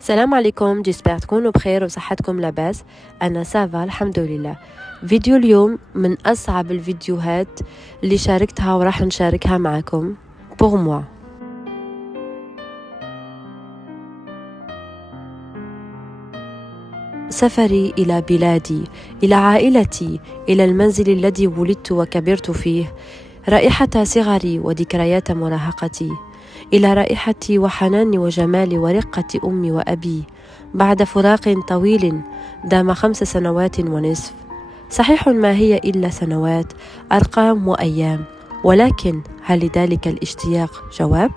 السلام عليكم، جيسبر تكونوا بخير وصحتكم لاباس. أنا سافا الحمد لله. فيديو اليوم من أصعب الفيديوهات اللي شاركتها وراح نشاركها معكم pour moi. سفري إلى بلادي، إلى عائلتي، إلى المنزل الذي ولدت وكبرت فيه، رائحة صغري وذكريات مراهقتي، إلى رائحة وحنان وجمال ورقة أمي وأبي بعد فراق طويل دام 5 سنوات ونصف. صحيح ما هي إلا سنوات، أرقام وأيام، ولكن هل لذلك الاشتياق جواب؟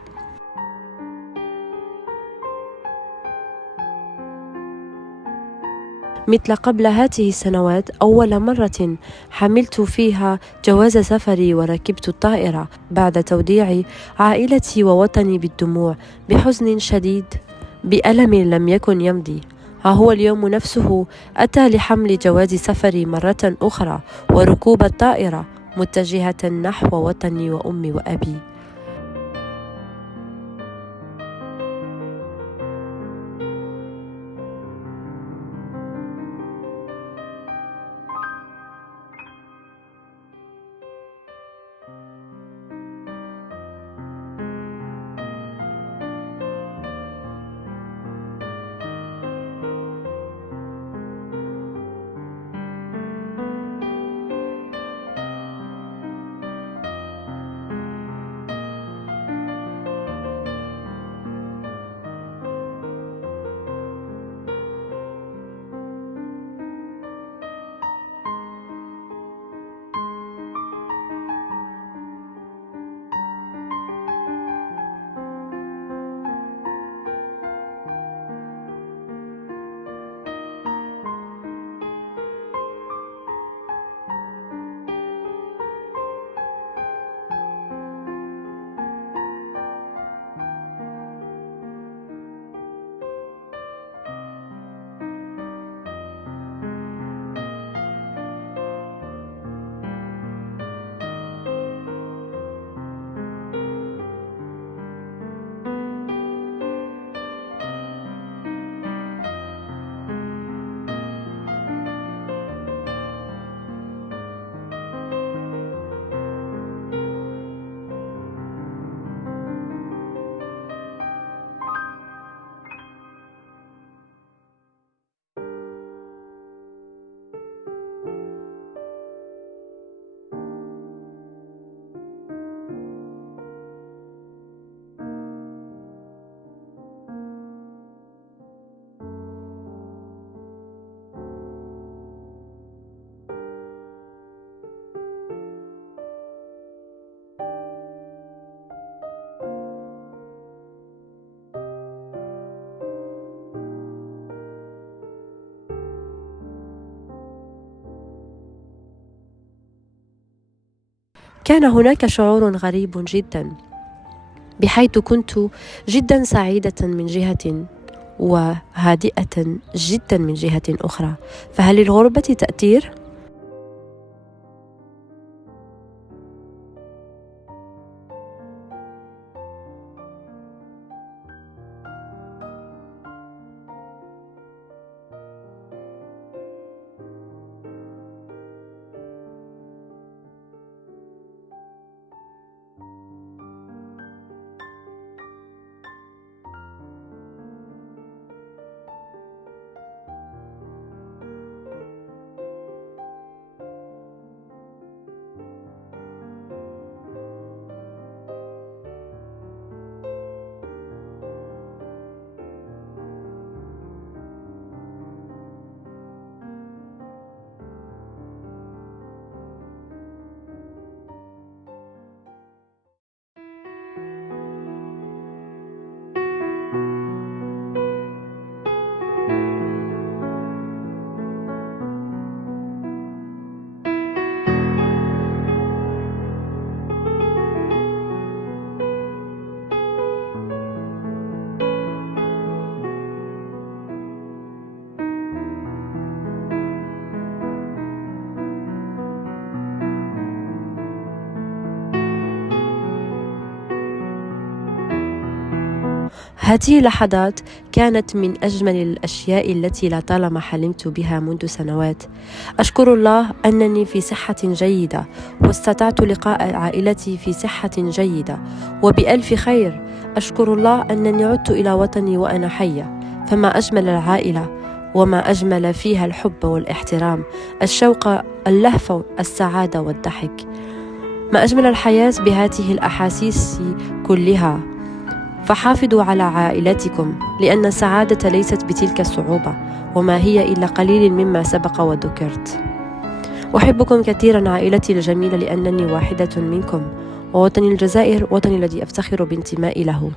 مثل قبل هذه السنوات، أول مرة حملت فيها جواز سفري وركبت الطائرة بعد توديع عائلتي ووطني بالدموع، بحزن شديد، بألم لم يكن يمضي. ها هو اليوم نفسه أتى لحمل جواز سفري مرة أخرى وركوب الطائرة متجهة نحو وطني وأمي وأبي. كان هناك شعور غريب جدا، بحيث كنت جدا سعيدة من جهة وهادئة جدا من جهة أخرى. فهل للغربة تأثير؟ هذه اللحظات كانت من أجمل الأشياء التي لطالما حلمت بها منذ سنوات. أشكر الله أنني في صحة جيدة، واستطعت لقاء عائلتي في صحة جيدة وبألف خير. أشكر الله أنني عدت إلى وطني وأنا حية. فما أجمل العائلة، وما أجمل فيها الحب والاحترام، الشوق، اللهفة، السعادة والضحك. ما أجمل الحياة بهذه الأحاسيس كلها. فحافظوا على عائلتكم، لأن السعادة ليست بتلك الصعوبة، وما هي إلا قليل مما سبق وذكرت. أحبكم كثيرا عائلتي الجميلة، لأنني واحدة منكم، ووطني الجزائر وطني الذي أفتخر بانتمائي له.